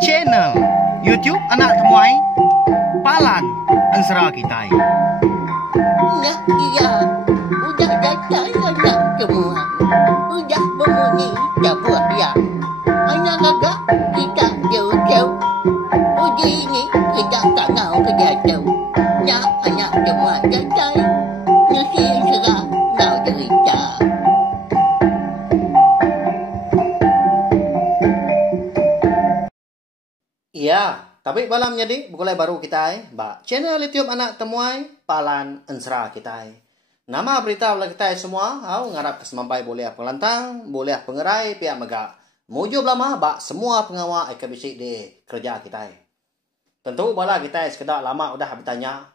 Channel YouTube Anak Temuai Palan Ensera Kitai. Nah, iya, udah datang anak semua. Udah memenuhi sebuah ya. Anak agak kita jauh-jauh. Uji ini kita tak tahu kerja jauh. Nah, anak semua datang. Nasi serah nak cerita. Iya, tapi malam jadi bukulai baru kita ba channel YouTube Anak Temuai Palan Ensera kita. Nama berita bala kita semua, au ngarap kesemampai boleh pengelantang, boleh pengerai pihak megak. Mujub lama ba semua pengawal akan bisik di kerja kita. Tentu bala kita sekedar lama udah bertanya.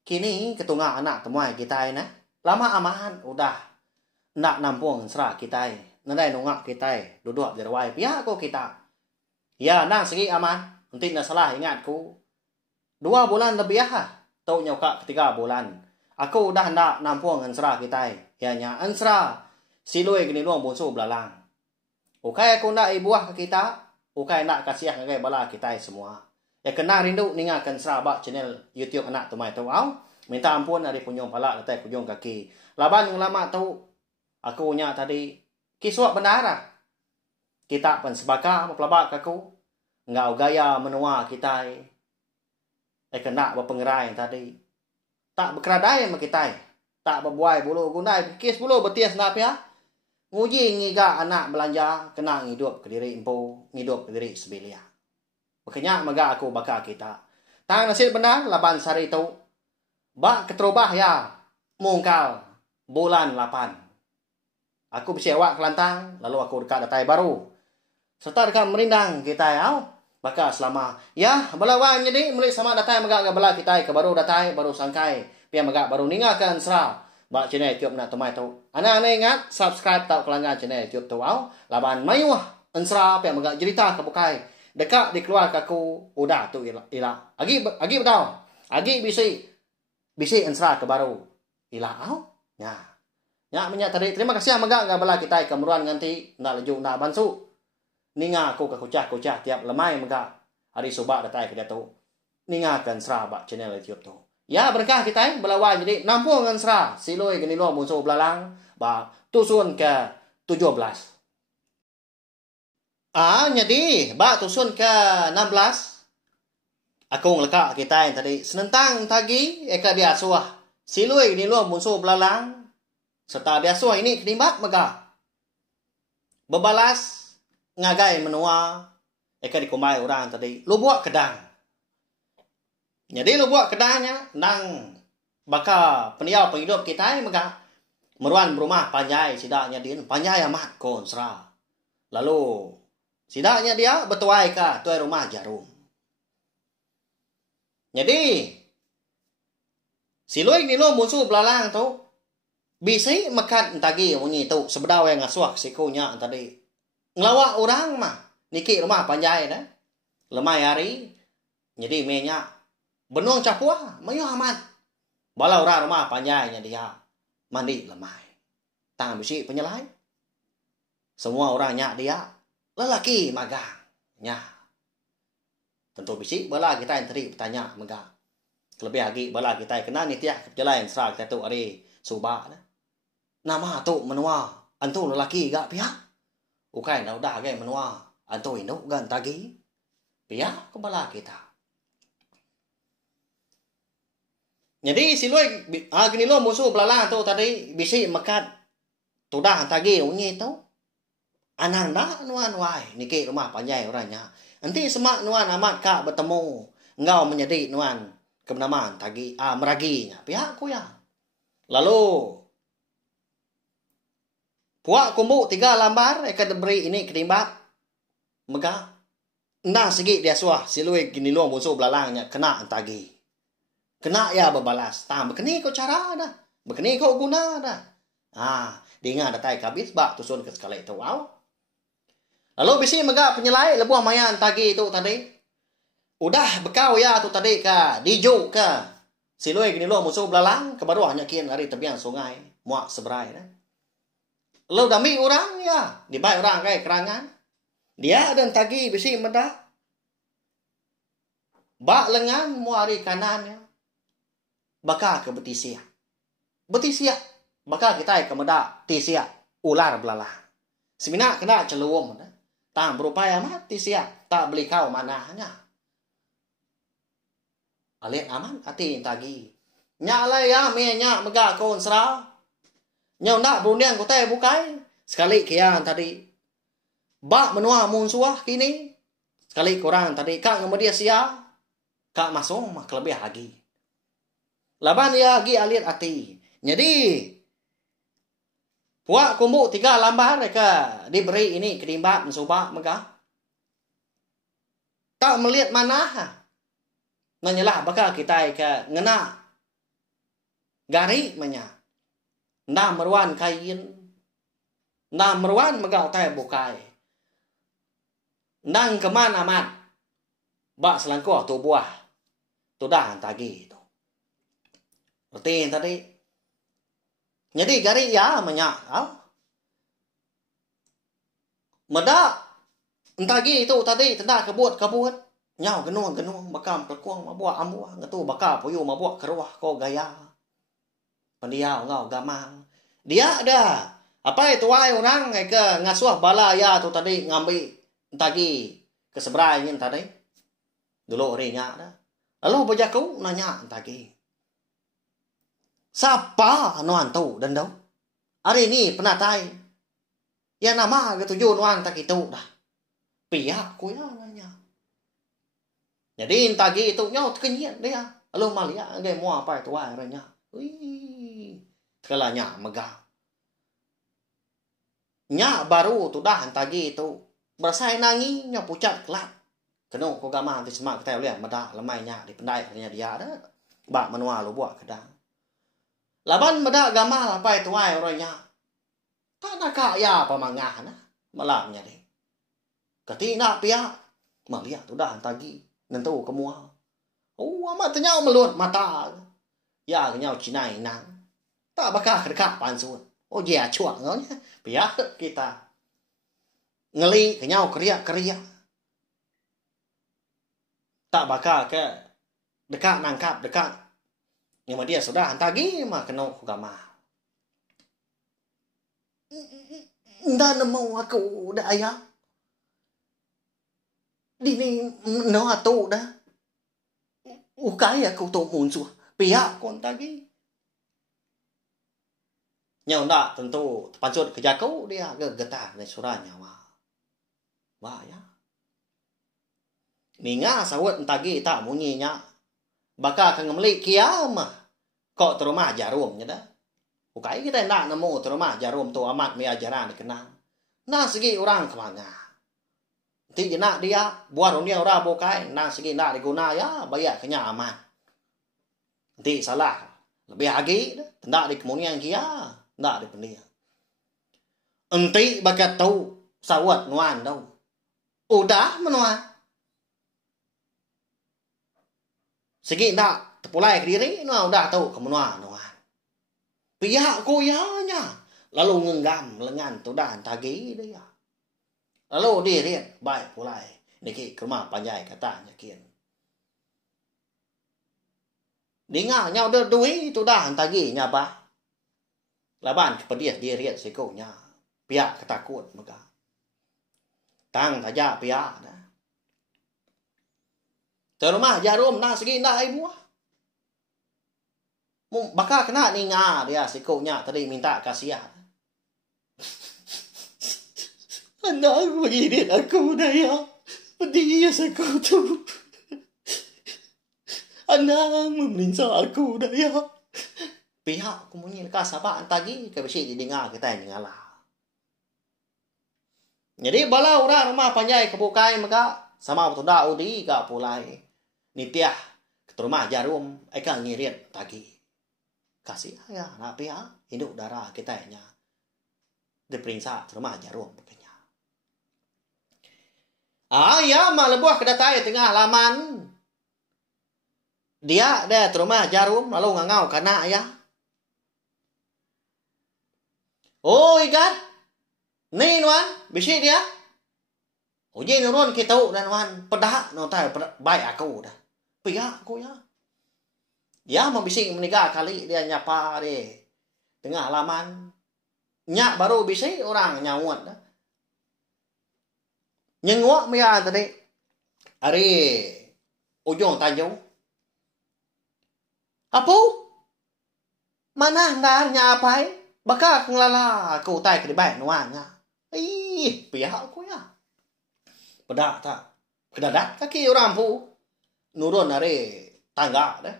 Kini ketunga anak temuai kita na. Lama aman udah nak nampung ensera kita. Nandai nungak kita duduk di rawai pihak ko kita. Ya, nang segi aman. Nanti nak salah ingatku. 2 bulan lebih tau nyoka 3 bulan. Aku dah nak nampung ensera kita. Ianya ensera silui gini luang bonsu belalang. Ukai aku nak ibuah ke kita. Ukai nak kasih ngagai bala kita semua. Ya kena rindu ningakan ensera bak channel YouTube Anak Temuai tau au. Minta ampun dari punyong pala letai punyong kaki. Laban yang lama tau. Aku nya tadi kiswak bendara. Kita pun sebaka pelabak aku. Ngau gaya menua kita. Kena berpengerai tadi. Tak berkeradai sama kita. Tak berbuai bulu gunai. Kis bulu betis nak ya. Nguji ngiga anak belanja. Kena ngidup ke diri empu. Ngidup ke diri sebelia. Makanya maga aku baka kita. Tang nasib benar. Laban sari itu. Bak keterubah ya. Mungkal. Bulan 8. Aku bersewa Kelantang. Lalu aku dekat datai baru. Serta dekat merindang kita ya. Maka selama ya balawan jadi mulai sama datai magak bala kita ke baru datai baru sangkai pia magak baru ningakan sera ba channel YouTube Anak Temuai tu. Ana ingat subscribe tau kelanggan channel YouTube tu au. Laban mayuh ensera pia magak cerita ke bukai. Dekat di keluarga aku udah tu ila. Agi betul. Agi bisi ensera ke baru. Ila au. Ya. Ya minyak tadi terima kasih magak bala kita kemeruan nganti nak lejuk nak bansu. Ninga aku ke kucah tiap lemai megak hari subak datai ke jatuh. Ninga kan serabak channel YouTube tu. Ya berkah kita belawan jadi nampung kan serah. Siloi gini luang musuh belalang. Ba tusun ke 17. Jadi ba tusun ke 16. Aku ngelekak kita yang tadi. Senentang tagi eka biasuah. Siloi gini luang musuh belalang. Serta biasuah ini kenimbak megak. Bebalas ngagai menua eka dikumai orang tadi lu buat kedang. Jadi lu buat kedangnya nang baka peniau penghidup kita maka meruan berumah panjai sidaknya dia panjai amat konsra. Lalu sidaknya dia betuai ka tuai rumah jarum. Jadi siloi ni lo musuh belalang tu bisi mekat tagi unyi tu sebedau yang ngasuak sikunya tadi. Ngelawak orang mah. Niki rumah panjai dah. Lemai hari. Jadi minyak. Benung capua. Mayu amat. Bala orang rumah panjainya dia. Mandi lemai. Tangan besi penyelai. Semua orangnya dia. Lelaki magang. Nya. Tentu besi. Bala kita yang teri bertanya magang. Lebih lagi bala kita kena nitiah kejalan serak kita tu hari subak. Nama tu menua. Antu lelaki gak pihak. Ukai na udah gay menua anto ino gan tagi pia kembala kita. Jadi siloi gini lo musuh belalang tu tadi bisi mekat tudah tagi unyi tu ananda nuan wai niki rumah panjai orangnya. Nanti semak nuan amat kak bertemu engkau menjadi nuan kemenaman tagi meraginya pia aku ya. Lalu puak kumbuk 3 lambar eka diberi ini ketimbak mega nang segi dia suah silui gini luang musuh belalangnya kena tagi kena ya berbalas tam bekeni kau cara dah bekeni kau guna dah dengar datai kabis bak tusun ke sekali itu wow. Lalu bisi mega penyelai lebuah mayan tagi itu tadi udah bekau ya tu tadi ka dijuk ka silui gini luang musuh belalang ke baru hanya kian hari tebiang sungai muak seberai dah. Lo dami orang ya, dibaik orang kayak kerangan. Dia dan tagi besi meda. Bak lengan muari kanannya. Baka ke betisia. Betisia. Baka kita ke meda tisia. Ular belalah. Semina kena celuum. Tak berupaya mati tisia. Tak beli kau manahnya. Alit aman ati tagi. Nya lai ya me nya mega kon sra. Nya ndak bruniang ko te bukai. Sekali kian tadi. Bak menua mun suah kini. Sekali kurang tadi kak ngemedia sia. Kak masuk mah kelebih lagi. Laban ya gi alit ati. Jadi puak kumbu 3 lambar ke diberi ini kedimba mencoba mega. Tak melihat mana. Nanyalah bakal kita ke ngena gari manya. Nah meruan kain. Nah meruan megau tay bukai. Nang kemana amat. Bak selangkuh tu buah. Tu dah tagi tu. Berarti tadi. Jadi gari ya manya. Meda. Entagi itu tadi tenda kebut. Nyau genuang bakam perkuang mabuak ambuah ngatu bakal puyu mabuak keruah ko gaya. Pendiau ngau gamal. Dia ada. Apa itu ai orang ke ngasuh bala ya tu tadi ngambil tagi ke seberai nyin tadi. Dulu rinya dah. Lalu bajaku nanya tagi. Siapa nuan tu dan dau? Hari ni penatai. Ya nama ketujuh nuan tak itu dah. Pihak ku ya nanya. Jadi tagi itu nyau kenyit dia. Lalu malia ge mua apa itu ai ranya. Wih. Kelanya megah. Nya baru tu dah tagi itu. Bersai nangi nya pucat kelak. Keno ko gama ti semak kita lihat meda lemai nya di pendai nya dia dah. Bak menua lu buat kedang. Laban meda gama apa itu ai ranya. Tak nak kaya pemangah nah. Malamnya deh. Ketina pia malia tu dah tagi. Nentu kemua. Oh, amat ternyau melut mata. Ya, kenyau cinai nang. Tak bakal kedekak pansun. Oh, dia cuak ngaunya. Biar kita. Ngeli kenyau keriak-keriak. Tak bakal ke dekat nangkap dekat. Nhưng mà dia sudah tagi mah kena kugama. Nda nemu aku dah ayah. Dini no atu dah. Ukai aku tu muncul. Pihak kon tagi. Nyau ndak tentu pancut kerja kau dia getar dari suranya wah. Wah ya. Ninga sawat tagi tak munyinya. Bakal kang ngemeli kiamah. Kok terumah jarumnya dah. Ukai kita ndak nemu terumah jarum tu amat me ajaran dikenal. Nah segi orang kemana? Ti nak dia buat dunia ora bokai nang segi nak diguna ya bayar kenya aman. Ti salah. Lebih lagi ndak di kemunian kia, ndak di pendia. Enti bakat tahu sawat nuan tau. Udah menuan. Segi ndak terpulai ke diri nuan udah tahu kemenuan nuan. Pihak ko ya nya. Lalu ngenggam lengan tu dah tagi dia. Lalu dia lihat baik pulai. Niki ke rumah panjai katanya kian. Dengar nhau đưa đuối tu dah tagi nya ba. Laban kepedia dia lihat sikonya. Pihak ketakut maka. Tang saja pihak dah. Terumah jarum na segi na ibu. Bakal kena ninga dia sikonya tadi minta kasihan. Anak begini aku daya. Dia aku tu. Anak memerintah aku daya. Pihak aku mungkin kasabak tagi ke besi didengar kita yang ngalah. Jadi bala orang rumah panjai kebukai maka sama betul dah udi ka pulai. Nitiah ke rumah jarum eka ngirit tagi. Kasih ya nak pihak hidup darah kita nya. Diperiksa rumah jarum begini. Ya malah buah kedatai tengah laman. Dia rumah jarum lalu ngangau kana ya. Oh ikan. Ni nuan, bisi dia. Uji nurun kita dan wan pedah no tai baik aku dah. Pihak aku ya. Ya mau bising menikah kali dia nyapa deh. Tengah halaman. Nyak baru bising orang nyawat dah. Nyengwak maya tadi. Hari ujung tanjung. Apa? Mana dah nyapai? Baka ngelala aku tai ke di baik nuanya. Ih, pihak aku ya. Pedak tak? Kedadak kaki orang pu. Nurun dari tangga dah.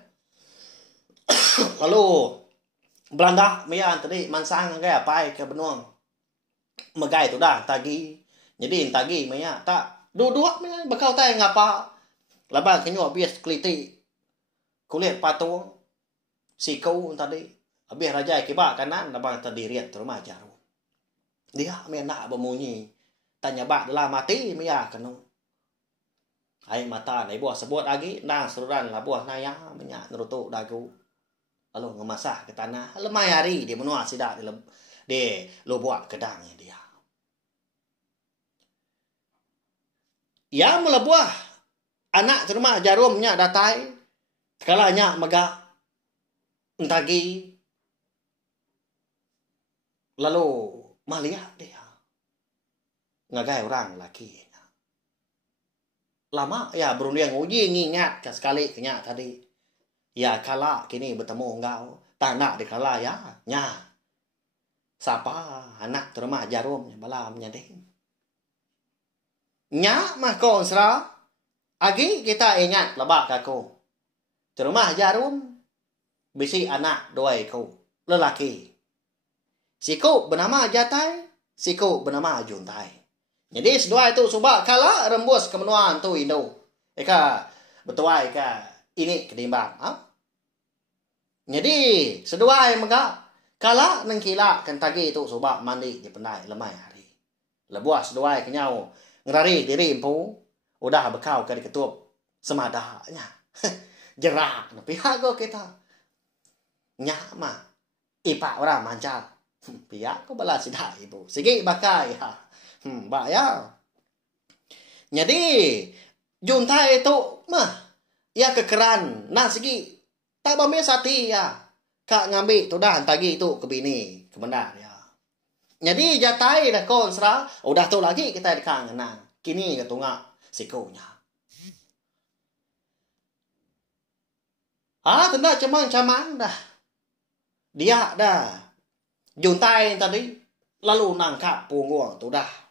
Lalu Belanda maya tadi mansang ke apa ke benuang. Megai tu dah tagi. Jadi tagi maya tak dua-dua maya bakal tai ngapa. Labang kenyo bias keliti. Kulit patung. Sikau tadi. Habis raja kiba kanan labang tadi riat rumah jarum. Dia maya nak bemunyi. Tanya bak dalam mati maya kanu. Ai mata nai buah sebut lagi nang seruran lah buah naya menyak nerutuk dagu. Lalu ngemasah ke tanah. Lemai hari dia menua sidak di lo buat kedang dia. Ya mula buah anak rumah jarumnya datai. Sekalanya megak entagi. Lalu maliah dia. Ngagai orang laki. Lama ya berunding uji ngingat ke sekali kenya tadi. Ya kala kini bertemu engkau. Tak nak dikala ya. Nya. Siapa anak terumah jarum bala menyading. Nya mah kau sera. Agi kita ingat lebak aku. Terumah jarum. Bisi anak dua kau. Lelaki. Siku bernama Jatai. Siku bernama Juntai. Jadi sedua itu subak kala rembus kemenuan tu Indo. Eka betuai ka ini kedimbang. Ha? Jadi sedua yang megak kala nengkila kentagi itu subak mandi di pendai lemai hari. Lebuah sedua kenyau ngerari diri empu udah bekau ke diketup semadanya. Jerak pihak go kita. Nyak mah ipak orang mancal. Pihak ko bala sidak ibu. Sige bakai ha. Mbak ya. Jadi Juntai itu mah ya kekeran. Nah segi tak bame sati ya. Kak ngambil tu dah tagi itu ke bini ke benda ya. Jadi Jatai dah kon sera. Udah tu lagi kita dekat ngenang. Kini ke tungak sikunya. Tenda cemang-cemang dah. Dia dah. Juntai tadi lalu nangkap punggung tu dah.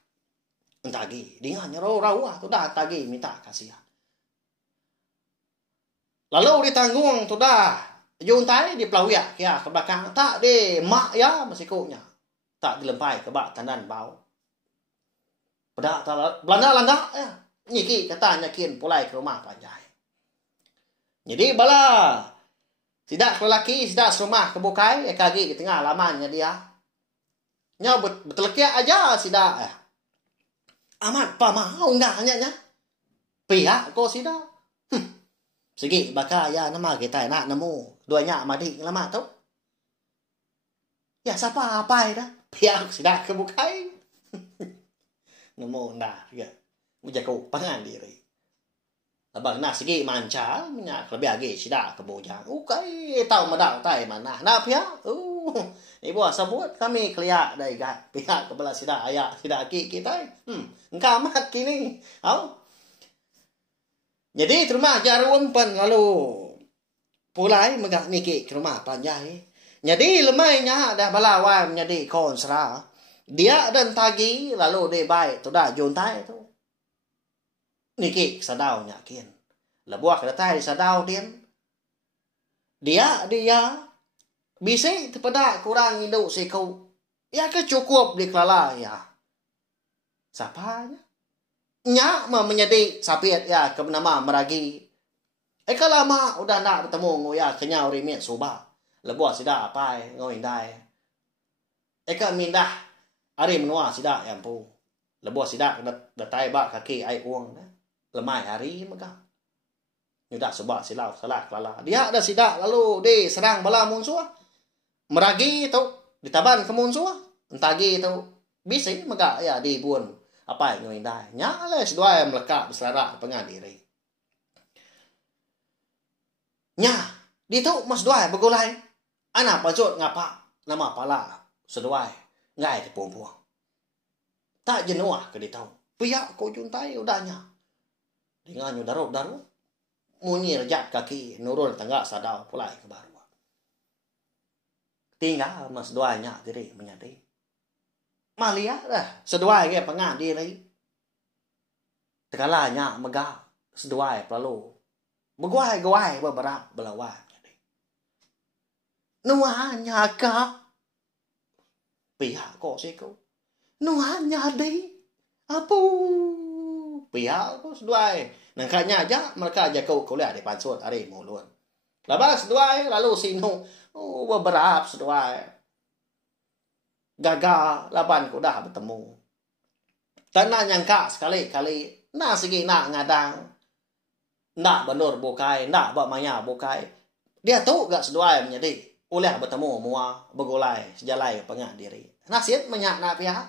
Tagi, dia hanya rawa tu dah tagi minta kasih. Lalu ditanggung tu dah. Juntai di pelawia ya ke belakang tak di mak ya masikunya. Tak dilempai ke bak tandan bau. Pada Belanda ya. Nyiki kata nyakin pulai ke rumah panjai. Jadi bala tidak lelaki tidak serumah kebukai kaki di tengah lamannya dia. Nya betelekiak aja tidak ya. Amat pa mau enggak nya. Pihak ko sida. Sige baka ya nama kita nak nemu duanya madi lama tu. Ya siapa apa dah? Pihak sida kebukai. Nemu dah ya. Mujaku pangan diri. Abang nak sige manca minyak lebih lagi sida kebujang. Ukai tahu medang tai mana. Nah pihak. Ibu sebut kami keliak dari pihak kebelah sida ayah sida aki kita. Engkau amat kini. Jadi rumah jarum pun lalu pulai megak niki ke rumah panjai. Jadi lemainya dah balawan menjadi konsra. Dia dan tagi lalu dia baik tu dah Juntai tu. Niki sadau nyakin. Lebuah kedatai sadau din. Dia bisa terpedak kurang induk siku. Ya ke cukup di kelala ya. Siapanya? Nyak mah menjadi sapiat ya ke nama meragi. Kalau lama udah nak bertemu ngoya kenyau rimit subah. Lebuah sida apa ngoindai. Mindah hari menua sida yang pu. Lebuah sida datai bak kaki ai uang lemai hari maka. Nyudah subah silau salah kelala. Dia ada sida lalu di serang bala musuh. Meragi tu ditaban ke musuh. Entagi tu bising maka ya di buan apa yang indah nya le sedua melekat berselera pengan diri nya di tu mas dua begulai anak pajut ngapa nama pala sedua ngai di puang tak jenuh ke di tahu pihak ko juntai udahnya dengan nyu daru munyi rejat kaki nurul tangga sadau pulai ke baru tinggal mas duanya diri menyadi malia dah sedua ge pengan diri tegalanya megah sedua lalu beguai beberapa belawan jadi nuanya ka pihak ko siku nuanya deh apa pihak ko sedua nangkanya aja mereka aja kau lihat di pansut hari mulun labas sedua lalu sinu beberapa sedua gagal laban ko dah bertemu tanah nyangka sekali-kali na segi nak ngadang nak benur bokai nak bak maya bokai dia tahu gak sedua menjadi oleh bertemu mua begulai sejalai pengat diri nasihat menyak nak pihak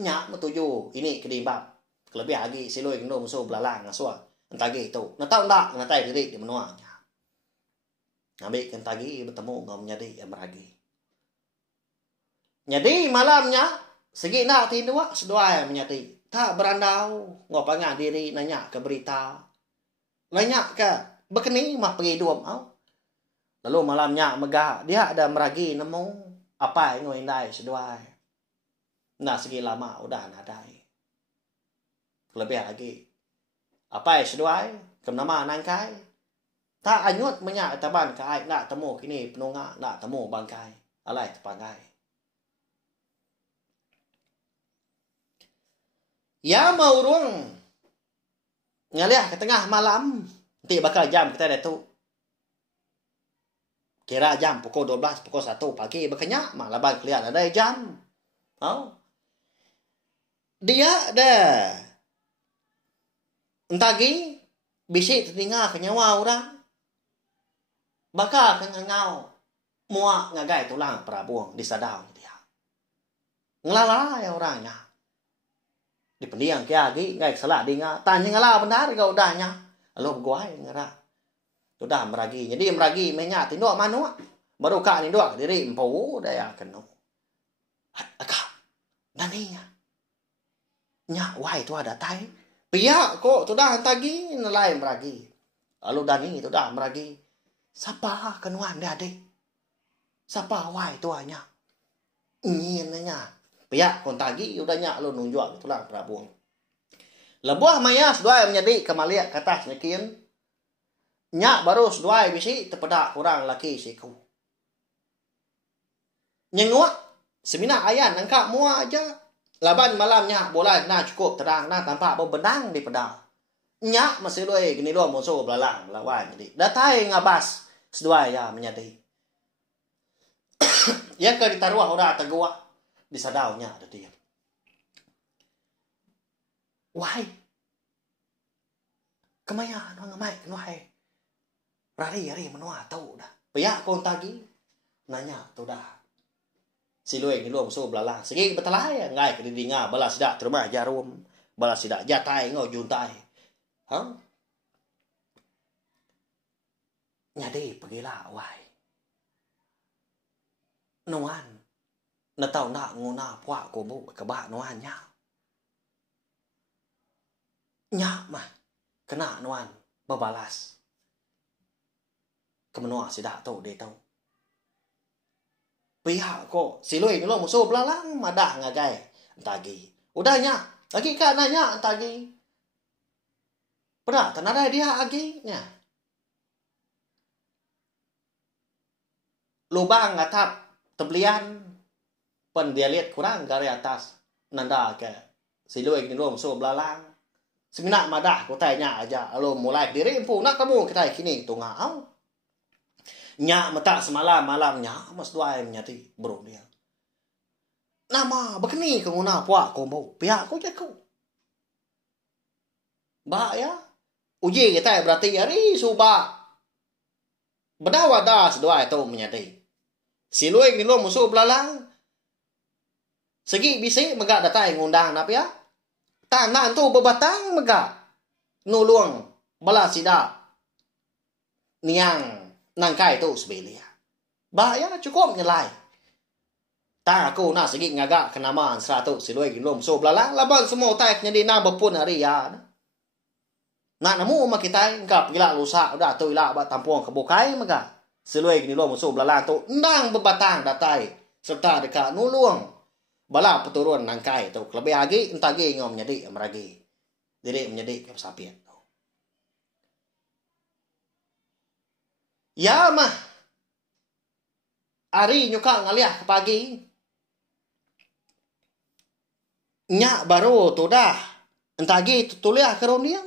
nyak metuju ini kedibab lebih lagi siloi kendo musuh belalang ngasua entagi itu na tahu ndak na tai diri di menuanya ambil kentagi bertemu ngom menjadi yang beragi jadi malamnya segi nak tindua sedua menyati tak berandau ngopangan diri nanya ke berita nanya ke bekeni mah pergi duam au lalu malamnya megah dia ada meragi nemu apa yang ngindai sedua nah segi lama udah nadai lebih lagi apa sedua kem nama nangkai tak anyut menyak taban kai nak temu kini penunga nak temu bangkai alai tepangai ya mau ruang ngalih ke tengah malam nanti bakal jam kita dah tu kira jam pukul 12 pukul 1 pagi bakanya malah bang kelihatan ada jam dia dah entagi bisik telinga ke nyawa orang bakal ke ngau muak ngagai tulang perabuang di sadau dia ngelala ya orangnya di pendiang kia lagi ngai salah dinga tanya ngala benar kau udahnya lo guai ngara sudah meragi jadi meragi menya tindok manu baru kak tindok diri empu daya kenu akak naninya nya wai tu ada tai pihak kok sudah tagi nilai meragi lalu dani itu dah meragi siapa kenuan dia adik siapa wai tu hanya ingin nanya pihak kontagi udahnya lo nunjuk tulang Prabu. Lebuah maya sedua menjadi kemaliak kata nyekin. Nyak baru sedua bisi tepedak kurang laki siku. Nyenguk semina ayan nangka mua aja. Laban malamnya bola na cukup terang na tanpa bebenang di pedal. Nyak masih loe gini lo musuh belalang lawan jadi. Datai ngabas sedua ya menjadi. Ya ke ditaruh udah tegua. Di sadaunya ada dia. Wahai. Kemaya ngamai wahai. Rari menua tahu dah. Pihak kontagi nanya tu dah. Siloi ni lu musuh belalang. Segi betalai ngai ke didinga balas dak terima jarum. Balas dak jatai ngau juntai. Nyadi pergilah wahai. Nuan na tao na nguna pwa ko mo ka ba nuan nya mah kena nuan babalas kemenua si dak tau de tau pihak ko siloi lo musuh belalang madah ngagai tagi udahnya lagi kan nanya tagi pernah tanada dia lagi nya lubang atap tebelian pen dia lihat kurang dari atas nanda ke siloi ni lo musuh belalang semina madah ko tanya aja lo mulai diri empu nak kamu kita kini tungau nya mata semalam malamnya mas dua menyati bro dia nama begini kenguna puak kombo pihak ko jago ba ya uji kita berarti hari suba bedawada sedua itu menyati siloi ni lo musuh belalang segi bisi megak datai ngundang napa ya tanah tu berbatang mega nulung bala sida niang nangkai tu sebelia. Bahaya cukup nyelai. Tak aku nak segi ngagak kenamaan 100 siloi gilom so belalang laban semua tak jadi na berpun hari ya. Nak nemu mak kita engkap gila lusa udah tu ila ba tampung kebukai mega. Siloi gilom so belalang tu ndang berbatang datai serta dekat nulung bala peturun nangkai tu lebih lagi entagi ngom nyedi meragi. Jadi menjadi kesapian. Ya mah. Ari nyuka ngaliah pagi. Nyak baru tu dah. Entagi tuliah keroniang.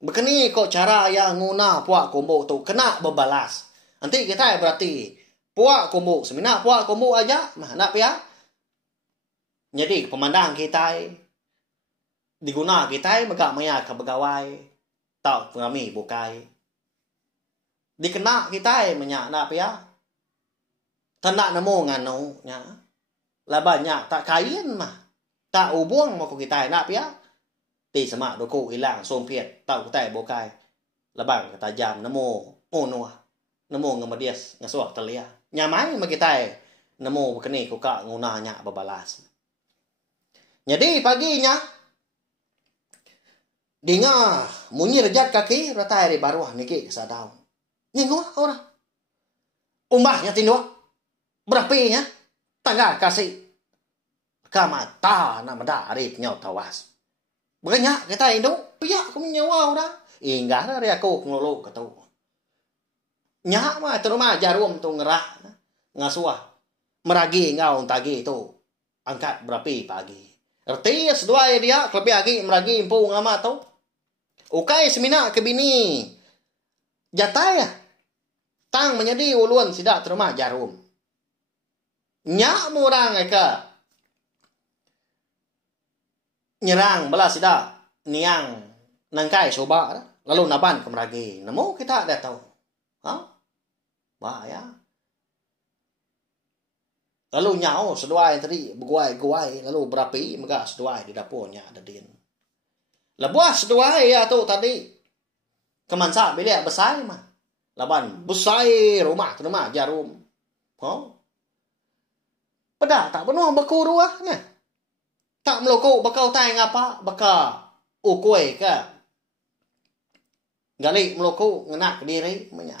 Begini kok cara yang nguna puak kumbuk tu kena berbalas. Nanti kita berarti puak kumbuk semina puak kumbuk aja mah nak pia. Jadi pemandang kita diguna kita megak maya ke begawai tau pengami bukai. Dikena kita menyak nak pia. Tanak nemu nganu nya. Lah banyak tak kain mah. Tak ubuang mau kita nak pia. Ti sama doku hilang sompiet tau kita bukai. Labang kata jam nemu onua. Nemu ngemedias ngasuak telia. Nyamai ma kita nemu begini kuka ngunanya berbalas. Jadi paginya dengar munyi rejat kaki ratai di baruah niki kesadau. Nyingua orang. Umbahnya tindua. Berapinya? Tangga kasih. Kamata nak meda arif nyau tawas. Banyak kita induk. Piak aku nyawa dah. Inggah dari aku ngelulu kata. Nyak mah terima jarum tu ngerah. Ngasuah. Meragi ngau tagi tu. Angkat berapi pagi. Erti sedua dia. Lebih lagi meragi impung lama tu. Ukai semina ke bini. Jatai ya. Tang menjadi ulun sidak terima jarum. Nyak murang ke. Nyerang bala sidak. Niang nangkai soba. Lalu naban ke meragi. Nemu kita ada tahu. Ha? Bahaya. Lalu nyau seduai tadi. Berguai-guai. Lalu berapi. Mega seduai di dapurnya ada din. Lebuah seduai ya tu tadi. Kemansa bilik besar mah. Laban besar rumah terima jarum. Oh. Pada tak penuh beku ruahnya. Tak melokok bakal tay ngapa. Bakal ukui ke. Galik melokok ngenak diri. Menyak.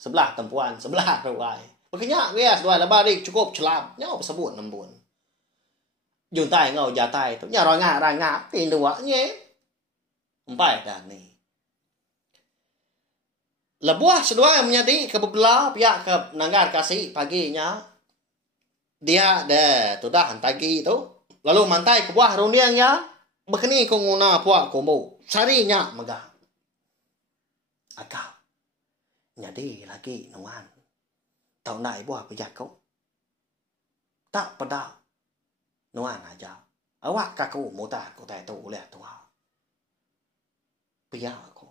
Sebelah tempuan. Sebelah ruai. Berkenyak bias. Dua lebarik cukup celam. Nyau sebut nembun. Jun tay ngau jatai tu. Nya roi ngak rai ngak. Tin dua nye. Empat dah ni. Lebuah sedua menjadi kebela pihak ke nanggar kasih paginya. Dia dah tu dah hantagi tu. Lalu mantai ke buah rundiang ya. Begini kau guna puak kumbu. Sarinya megah. Agak. Jadi lagi nuan. Tau naik buah pejak kau. Tak pada. Nuan aja. Awak kaku muta kau tak tahu lihat tua. Pihak aku.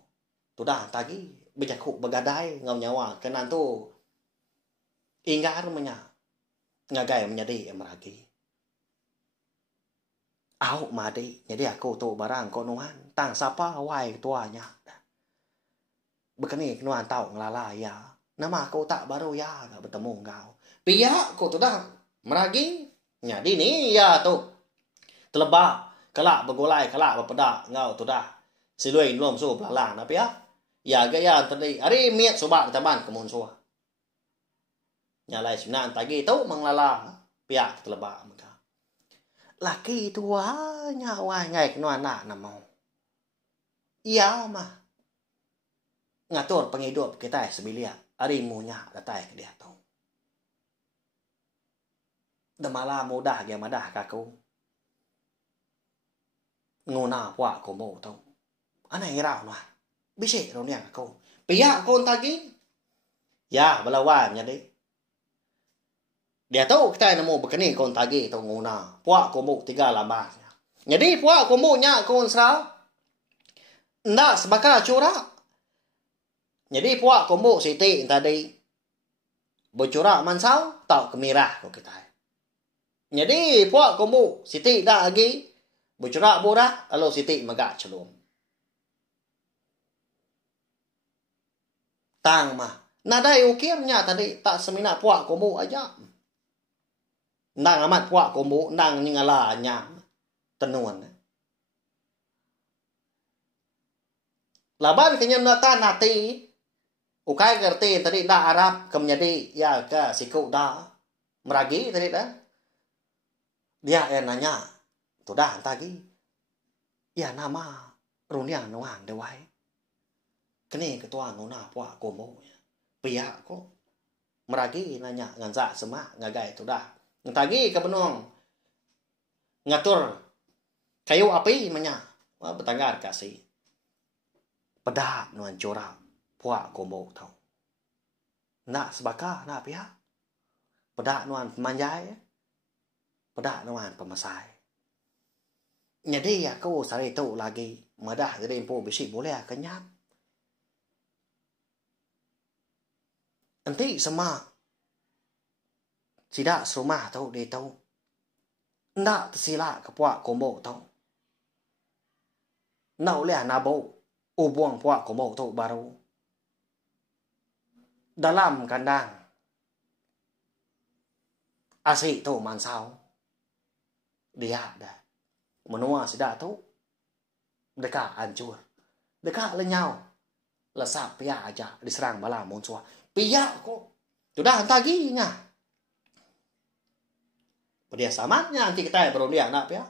Tu dah hantagi. Bejakuk begadai ngau nyawa. Kenan tu. Inggar menyak. Ngagai menjadi emeragi. Au madi. Jadi aku tu barang konuan. Tang siapa wai tuanya. Begini nuan tahu ngelala ya. Nama aku tak baru ya. Gak bertemu kau. Pihak aku tu dah meragi. Jadi ni ya tu. Telebak. Kelak bergulai. Kelak berpedak. Ngau tu dah. Silui belum su belalang. Tapi ya. Ya gaya tadi. Hari miat sobat taban kemun suah. Nyalai sebenarnya tadi tu mengelala pihak terlebak mereka. Laki tua nyawa ngai kena anak nama. Iya mah. Ngatur penghidup kita sebilia. Hari munya datai ke dia tu. Demala mudah dia madah kaku. Nguna puak kumu tu. Anai ngerau nah. Bisa rong yang aku. Pihak kon tadi. Ya belawan jadi. Dia tahu kita nemu begini kon tagi tu nguna. Puak kumbuk 3 lambahnya. Jadi puak kumbuknya kon serau. Ndak sebakar curak. Jadi puak kumbuk siti tadi. Bercurak mansau. Tahu kemirah ko kita. Jadi puak kumbuk siti dah lagi. Bercerak borak, lalu Siti megak celum. Tang mah. Nadai ukirnya tadi tak semina puak komu aja. Nang amat puak komu, nang nyingalanya. Tenuan. Laban kenyamatan hati. Ukai kerti tadi dah Arab kemenjadi ya ke siku dah. Meragi tadi dah. Dia yang nanya. Tu dah tadi. Ya nama Runiang nuang dewai. Kini ketua nona puak komu. Pihak kok. Meragi nanya nganza semak ngagai tu dah. Ngtagi ke benung. Ngatur kayu api menya. Wah betanggar kasih. Pedak nuan corak. Puak komo tau. Nak sebaka nak pihak. Pedak nuan pemanjai. Pedak nuan pemasai. Jadi aku sari tu lagi. Madah jadi po bisi boleh kenyap. Nanti semak. Tidak serumah tau dia tau. Ndak tersila ke puak komo tau. Nak oleh nabo. Ubuang puak komo tau baru. Dalam kandang. Asik tu mansau. Dia dah. Menua sidak tu. Dekat hancur. Dekat lenyau. Lesap pihak aja. Diserang malam muncul. Pihak kok. Sudah hantaginya. Dia samatnya nanti kita baru lihat nak pihak.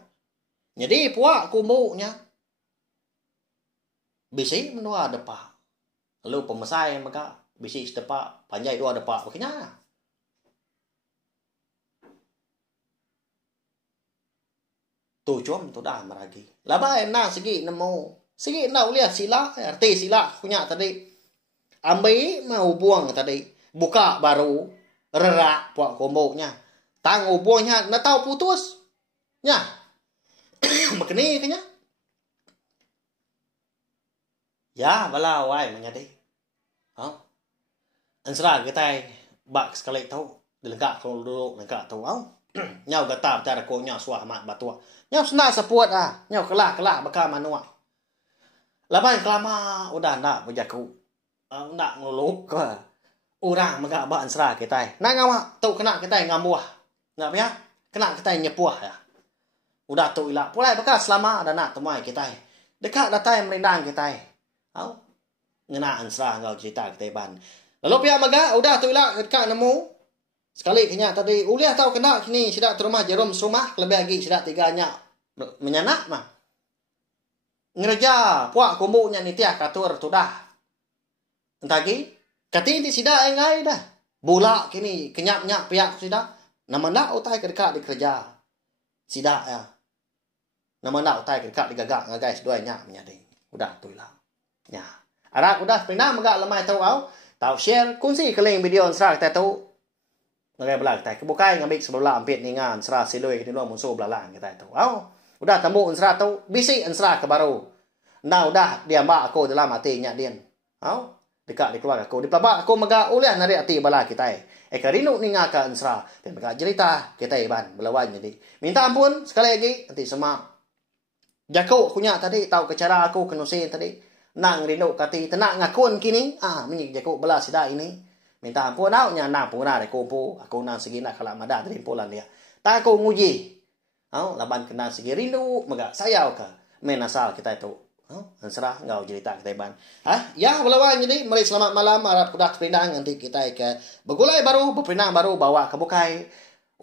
Jadi puak kumbunya. Bisi menua depak. Lalu pemesai maka bisi sedepak. Panjai dua depak. Begini. Tu cum tu dah meragi. Laba enak segi nemu. Segi nak lihat sila. Arti sila punya tadi. Ambil mau buang tadi. Buka baru. Rerak puak kumbunya. Tang ubuhnya na tahu putus. Nya. Makni kanya. Ya, bala wai menyadi. Ha? Ansra kita bak sekali tahu dilengkap kalau dulu lengkap tahu. Nyau gatab cara ko nyau suah mat batua. Nyau sena sepuat ah. Nyau kelak bakal manua. Laban kelama udah nak berjaku. Nak ngeluk ke. Orang megak bak ansra kita. Nak ngawak tu kena kita ngamuah. Nak ya? Kena kita nyepuah ya. Udah tu ilah. Pulai bakal selama ada nak temui kita. Dekat datai merindang kita. Au. Ngena ansra ngau cerita kita ban. Lalu pihak maga udah tu ilah dekat nemu. Sekali kenya tadi uliah tahu kena kini sidak terumah jerum serumah lebih lagi sidak tiganya menyanak mah. Ngereja puak kumbunya ni tiak katur tu dah. Entagi katini sidak engai dah. Bulak kini kenyap-nyap pihak sidak. Nama nak utai ke dekat dikerja. Sidak ya. Nama nak utai ke dekat digagak ngagai sedua nyak menyading. Udah tu ilah. Ya. Arak udah pernah megak lemai tahu au. Tahu share kunci keling video ansra kita tahu. Ngagai belak kita kebukai ngambil sebelah ampit ningan ansra siloi ke dulu musuh belalang kita tahu. Au. Udah temu ansra tahu bisi ansra ke baru. Nah udah dia mbak aku dalam hati nyak din. Au. Dekat di keluarga aku. Di pelabak aku megak uliah nari hati bala kita. Ekarinuk ninga ka ansra. Dan megak cerita kita iban belawan jadi. Minta ampun sekali lagi nanti semak. Jaku kunya tadi tahu ke cara aku kenusin tadi. Nang rindu kati tenak ngakun kini. Minyak jaku bela sida ini. Minta ampun au nya nang pungna de kumpu. Aku nang segi nak kalak madah dari pulan dia. Tak aku nguji. Au laban kena segi rindu megak sayau ka. Men asal kita itu. Ansra ngau cerita kita ban. Ya belawan jadi mari selamat malam harap udah terpindang nanti kita ke begulai baru berpindang baru bawa ke bukai.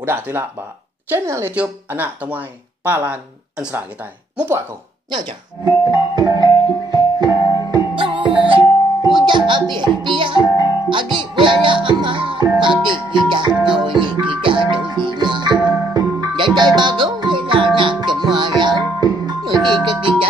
Udah tulah ba. Channel YouTube anak temuai Palan Ansra kita. Mumpuk aku. Nya aja. Udah habis dia. Adik biaya amat. Adik tidak kau ini tidak dohina. Jajai baru nak kemarau. Nanti ketika